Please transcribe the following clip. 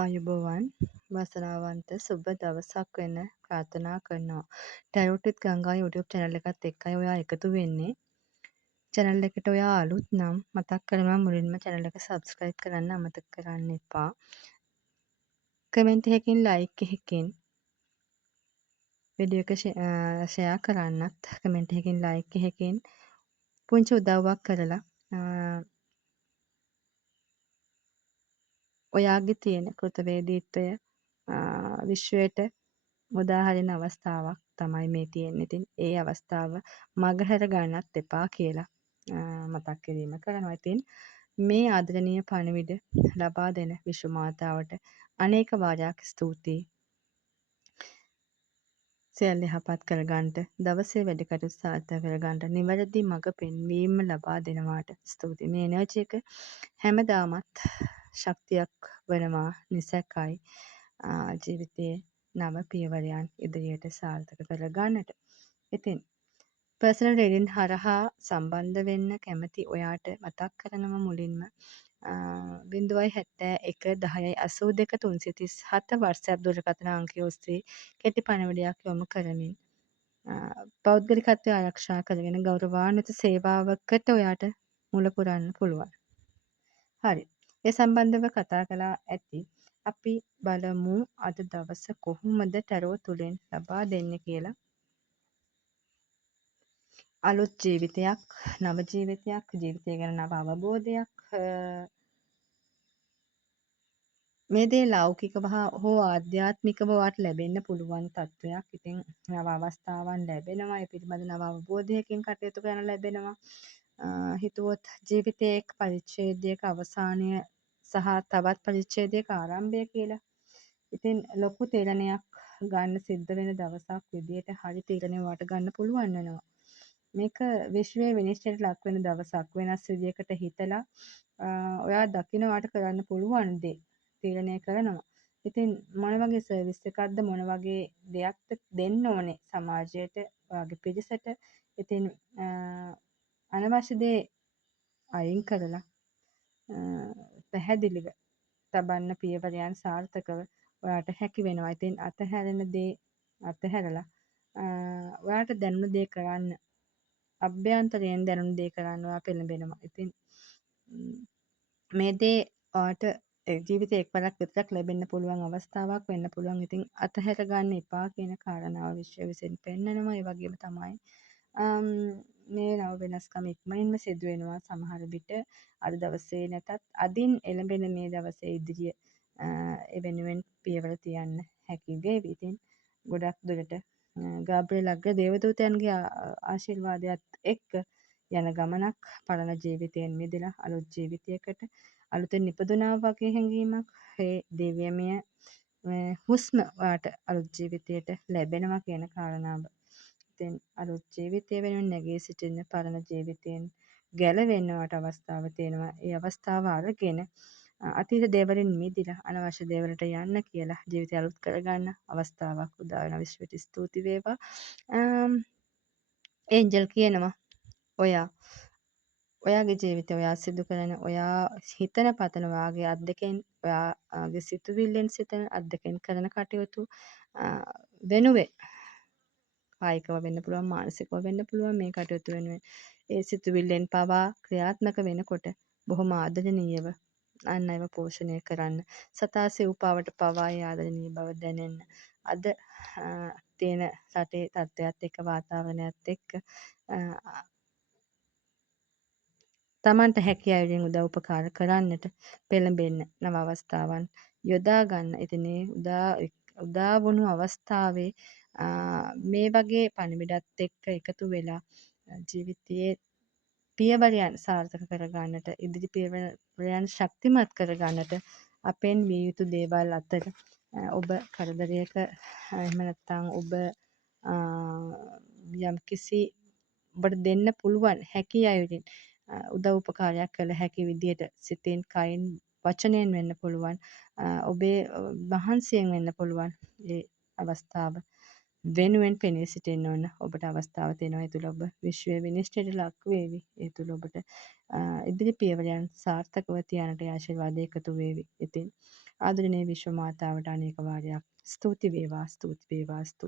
ආයුබෝවන් වාසනාවන්ත සුබ දවසක් වෙන්න ප්‍රාර්ථනා කරනවා. ටැරොට් විත් ගංගා YouTube channel එකත් එක්කයි ඔයා එකතු වෙන්නේ. channel එකට ඔයා අලුත් නම් මතක් කරනවා මුලින්ම channel එක subscribe කරන්න අමතක කරන්න එපා. කමෙන්ට් එකකින් like එකකින් වීඩියෝ එක share කරන්නත් කමෙන්ට් එකකින් like එකකින් පුංචි උදව්වක් කරලා ඔයාගේ තියෙන කෘතවේදීත්වය විශ්වයට උදාහරින අවස්ථාවක් තමයි මේ තියෙන්නේ. ඉතින් ඒ අවස්ථාව මගහැර ගන්නත් එපා කියලා මතක් කිරීම කරනවා. ඉතින් මේ ආදරණීය පණිවිඩ ලබා දෙන විශ්ව මාතාවට අනේක වාරයක් ස්තුතියි. සියල්ල යහපත් කරගන්නට දවසේ වැඩ කටයුතු සාර්ථක කරගන්නට නිවැරදි මඟ පෙන්වීම ලබා දෙනවාට ස්තුතියි. මේ එනර්ජි එක හැමදාමත් ශක්තියක් වෙනවා නිසැකයි ජීවිතයේ නව පියවරයන් ඉදිරියට සාර්ථක කරගන්නට. ඉතින් පර්සනල් රීඩින් හරහා සම්බන්ධ වෙන්න කැමති ඔයාට මතක් කරනවා මුලින්ම 07110832337 WhatsApp දුරකථන අංකය ඔස්සේ කෙටි පණිවිඩයක් යොමු කරමින් පෞද්ගලිකත්වය ආරක්ෂා කරගෙන ගෞරවාන්විත සේවාවකට ඔයාට මුල පුරන්න පුළුවන්. හරි. ඒ සම්බන්ධව කතා කළා ඇති. අපි බලමු අද දවස කොහොමද ටැරෝ තුලින් ලබා දෙන්නේ කියලා. අලුත් ජීවිතයක්, නව ජීවිතයක්, ජීවිතය ගැන නව අවබෝධයක් මේ දේ ලෞකිකව හෝ ආධ්‍යාත්මිකව වාට ලැබෙන්න පුළුවන් තත්වයක්. ඉතින් නව අවස්ථාවන් ලැබෙනවා. ඒ පිළිබඳ නව අවබෝධයකින් කටයුතු කරන්න ලැබෙනවා. හිතුවොත් ජීවිතයේ එක් පරිච්ඡේදයක අවසානය සහ තවත් පරිච්ඡේදයක ආරම්භය කියලා. ඉතින් ලොකු තීරණයක් ගන්න සිද්ධ වෙන දවසක් විදියට හරි තීරණයක් වාට ගන්න පුළුවන් වෙනවා. මේක විශ්වයේ විනිශ්චයට ලක් වෙන දවසක්. වෙනස් විදියකට හිතලා ඔයා දකින්න වාට කරන්න පුළුවන් දේ තීරණය කරනවා. ඉතින් මොන වගේ සර්විස් එකක්ද මොන වගේ දෙයක්ද දෙන්න ඕනේ සමාජයට ඔයාගේ පිරිසට. ඉතින් අනවශ්‍ය දේ අයින් කරලා පැහැදිලිව තබන්න පියවරයන් සාර්ථකව ඔයාට හැකි වෙනවා. ඉතින් අතහැරෙන දේ අතහැරලා ඔයාට දැනුණ දේ කරන්න අභ්‍යන්තරයෙන් දැනුණ දේ කරන්න ඔයා පෙළඹෙනවා. ඉතින් මේ දේ ඔයාට ජීවිතේ එක්වරක් විතරක් ලැබෙන්න පුළුවන් අවස්ථාවක් වෙන්න පුළුවන්. ඉතින් අතහැර ගන්න එපා කියන කාරණාව විශ්වය විසින් පෙන්නනවා. ඒ වගේම තමයි මේ නව වෙනස්කම් ඉක්මනින්ම සිදු වෙනවා. සමහර විට අද දවසේ නැතත් අදින් එළඹෙන මේ දවසේ ඉදිරිය ඒ වෙනුවෙන් පියවර තියන්න හැකි වේවි. ඉතින් ගොඩක් දුරට ගාබ්‍රියෙල් අග්‍ර දේවදූතයන්ගේ ආශිර්වාදයත් එක්ක යන ගමනක් පරණ ජීවිතයෙන් මිදලා අලුත් ජීවිතයකට අලුතෙන් ඉපදුනා වගේ හැඟීමක් ඒ දිව්‍යමය හුස්ම වාට අලුත් ජීවිතයට ලැබෙනවා කියන කාරණාව. ඉතින් අලුත් ජීවිතය වෙනුවෙන් නැගී සිටින පරණ ජීවිතයෙන් ගැලවෙන්න වට අවස්ථාව තියෙනවා. ඒ අවස්ථාව අරගෙන අතීත දේවලින් මිදිලා අනවශ්‍ය දේවලට යන්න කියලා ජීවිතය අලුත් කරගන්න අවස්ථාවක් උදා වෙන විශ්වයට ස්තුති වේවා. ඒන්ජල් කියනවා ඔයාගේ ජීවිතය ඔයා සිදු කරන ඔයා හිතන පතන වාගේ අත් දෙකෙන් ඔයාගේ සිතුවිල්ලෙන් සිතන අත් දෙකෙන් කරන කටයුතු වෙනුවෙන් කායිකව වෙන්න පුළුවන් මානසිකව වෙන්න පුළුවන් මේ කටයුතු වෙනුවෙන් ඒ සිතුවිල්ලෙන් පවා ක්‍රියාත්මක වෙනකොට බොහොම ආදරණීයව අන් අයව පෝෂණය කරන්න සතා සිව්පාවට පවා ආදරණීය බව දැනෙන්න අද තියෙන රටේ තත්ත්වයක් එක්ක වාතාවරණයත් එක්ක තමන්ට හැකි අයුරින් උදව් උපකාර කරන්නට පෙළඹෙන්න නව අවස්ථාවන් යොදා ගන්න. ඉතින් උදා වුණු අවස්ථාවේ මේ වගේ පණිවිඩත් එක්ක එකතු වෙලා ජීවිතයේ පියවරයන් සාර්ථක කරගන්නට ඉදිරි පියවරයන් ශක්තිමත් කරගන්නට අපෙන් විය යුතු දේවල් අතර ඔබ කරදරයක එහෙම නැත්නම් ඔබ යම්කිසි ඔබට දෙන්න පුළුවන් හැකි අයුරින් උදව් උපකාරයක් කළ හැකි විදියට සිතින් කයින් වචනයෙන් වෙන්න පුළුවන් ඔබේ මහන්සියෙන් වෙන්න පුළුවන් ඒ අවස්ථාව වෙනුවෙන් පෙනී සිටින්න ඕන. ඔබට අවස්ථාව තියෙනවා. ඒ තුළ ඔබ විශ්වයේ විනිශ්චයට ලක් වේවි. ඒ තුළ ඔබට ඉදිරි පියවරයන් සාර්ථකව තියන්නට ආශිර්වාද එකතු වේවි. ඉතින් ආදරණීය විශ්ව මාතාවට අනේක වාරයක් ස්තුති වේවා. ස්තුති වේවා. ස්තුති